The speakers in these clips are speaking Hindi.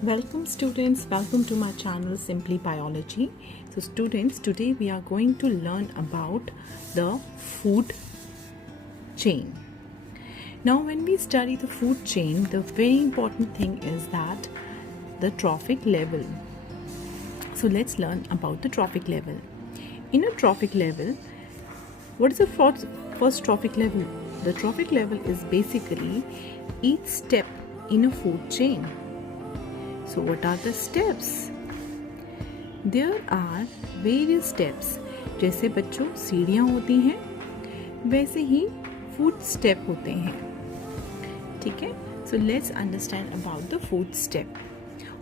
Welcome students, welcome to my channel Simply Biology. So students, today we are going to learn about the food chain. Now when we study the food chain, the very important thing is that the trophic level. So let's learn about the trophic level. In a trophic level, what is the first trophic level? The trophic level is basically each step in a food chain. So what are the steps? There are various steps. जैसे बच्चों सीढ़ियाँ होती हैं वैसे ही फूड स्टेप होते हैं. ठीक है. So let's understand about the food step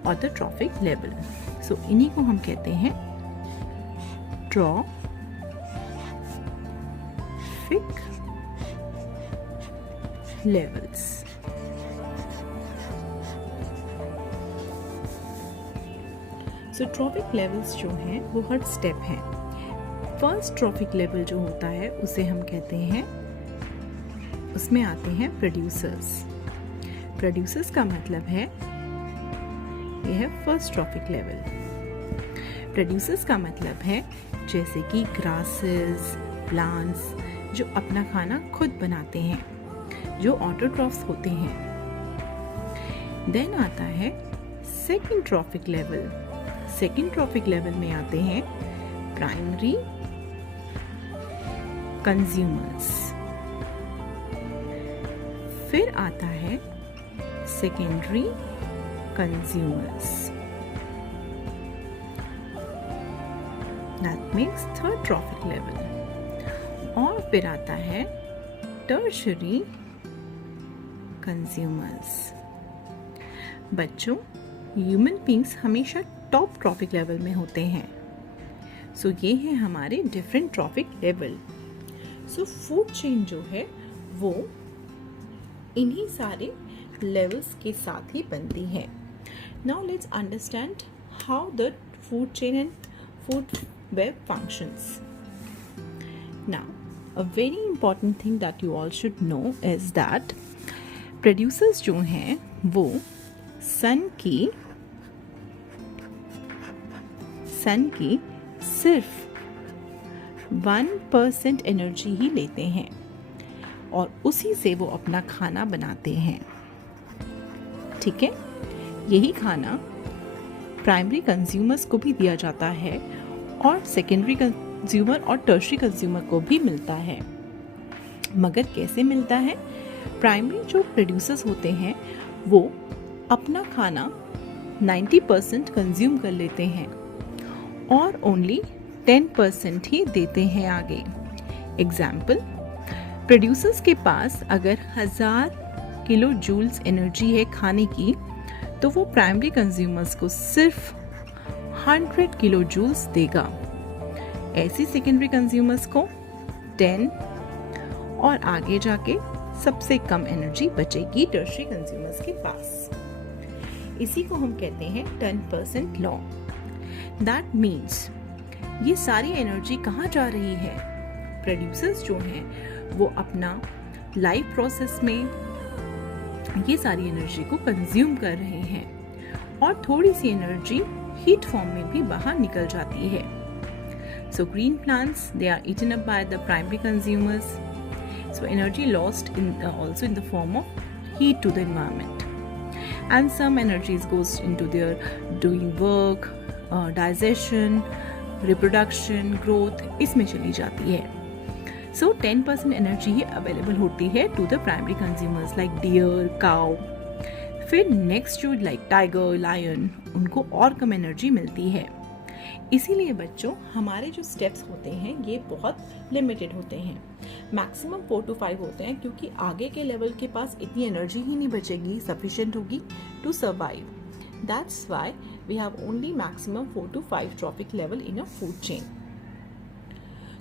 or the trophic level. So इन्हीं को हम कहते हैं trophic levels. सो ट्रॉफिक लेवल्स जो हैं वो हर स्टेप हैं. फर्स्ट ट्रॉफिक लेवल जो होता है उसे हम कहते हैं, उसमें आते हैं प्रोड्यूसर्स. प्रोड्यूसर्स का मतलब है ये है फर्स्ट ट्रॉफिक लेवल. प्रोड्यूसर्स का मतलब है जैसे कि ग्रासेस, प्लांट्स जो अपना खाना खुद बनाते हैं, जो ऑटोट्रॉफ्स होते हैं. देन आता है second trophic level. Second trophic level में आते हैं प्राइमरी कंज्यूमर्स. फिर आता है secondary consumers. That means third trophic level. और फिर आता है टर्शरी कंज्यूमर्स. बच्चों, ह्यूमन बींग्स हमेशा टॉप ट्रॉफिक लेवल में होते हैं. सो ये है हमारे different trophic level. So food chain जो है वो इन्हीं सारे लेवल्स के साथ ही बनती है. Now let's understand how the food chain and food web functions. Now a very important thing that you all should know is that producers जो हैं वो सन की सिर्फ 1% एनर्जी ही लेते हैं और उसी से वो अपना खाना बनाते हैं. ठीक है. यही खाना प्राइमरी कंज्यूमर्स को भी दिया जाता है और सेकेंडरी कंज्यूमर और टर्शरी कंज्यूमर को भी मिलता है. मगर कैसे मिलता है? प्राइमरी जो प्रोड्यूसर्स होते हैं वो अपना खाना 90% कंज्यूम कर लेते हैं और ओनली 10% ही देते हैं आगे. एग्जाम्पल, प्रोड्यूसर्स के पास अगर 1000 किलो जूल्स एनर्जी है खाने की, तो वो प्राइमरी कंज्यूमर्स को सिर्फ 100 किलो जूल्स देगा. ऐसी सेकेंडरी कंज्यूमर्स को 10 और आगे जाके सबसे कम एनर्जी बचेगी टर्शरी कंज्यूमर्स के पास. इसी को हम कहते हैं 10% लॉ. दैट मीन्स ये सारी एनर्जी कहाँ जा रही है? प्रोड्यूसर्स जो हैं वो अपना लाइफ प्रोसेस में ये सारी एनर्जी को कंज्यूम कर रहे हैं और थोड़ी सी एनर्जी हीट फॉर्म में भी बाहर निकल जाती है. So green plants they are eaten up by the primary consumers. So energy lost in also in the form of heat to the environment, and some energies goes into their doing work, digestion, reproduction, growth, इसमें चली जाती है. सो 10% एनर्जी ही अवेलेबल होती है to the primary consumers like deer, cow. फिर नेक्स्ट जो लाइक टाइगर, लायन, उनको और कम एनर्जी मिलती है. इसीलिए बच्चों हमारे जो स्टेप्स होते हैं ये बहुत लिमिटेड होते हैं. मैक्सिमम 4 to 5 होते हैं क्योंकि आगे के लेवल के पास इतनी एनर्जी ही नहीं बचेगी, सफिशिएंट होगी to survive. That's why we have only maximum 4 to 5 trophic level in a food chain.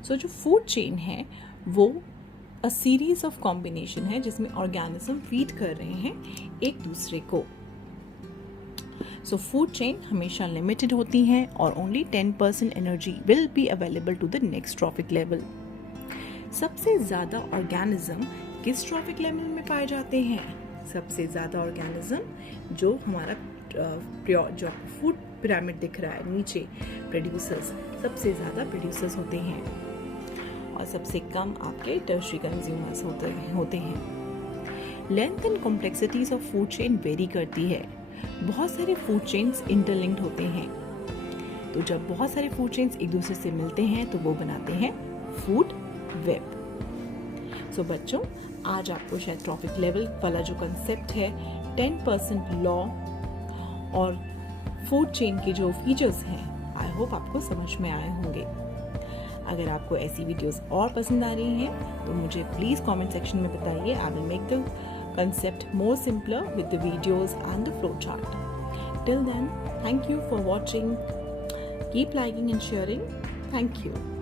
So जो food chain है वो a series of combination है जिसमें organism feed कर रहे हैं एक दूसरे को. So food chain हमेशा limited होती है और only 10% energy will be available to the next trophic level. सबसे ज़्यादा organism किस trophic level में पाए जाते हैं? सबसे ज़्यादा ऑर्गेनिज्म जो हमारा जो फूड पिरामिड दिख रहा है नीचे, प्रोड्यूसर्स, सबसे ज़्यादा प्रोड्यूसर्स होते हैं और सबसे कम आपके टर्शरी कंज्यूमर्स होते हैं। Length and complexities of food chain very करती है। बहुत सारे फूड चेन्स इंटरलिंक्ड होते हैं, तो जब बहुत सारे फूड चेन्स एक दूसरे से मिलते हैं तो वो बनाते हैं फूड वेब। सो बच्चों, आज आपको शायद ट्रॉफिक लेवल वाला जो कंसेप्ट है 10% लॉ और फूड चेन के जो फीचर्स हैं, आई होप आपको समझ में आए होंगे। अगर आपको ऐसी वीडियोस और पसंद आ रही हैं तो मुझे प्लीज़ कमेंट सेक्शन में बताइए। I will make the concept more simpler with the videos and the flowchart. Till then, thank you for watching. Keep liking and sharing. Thank you.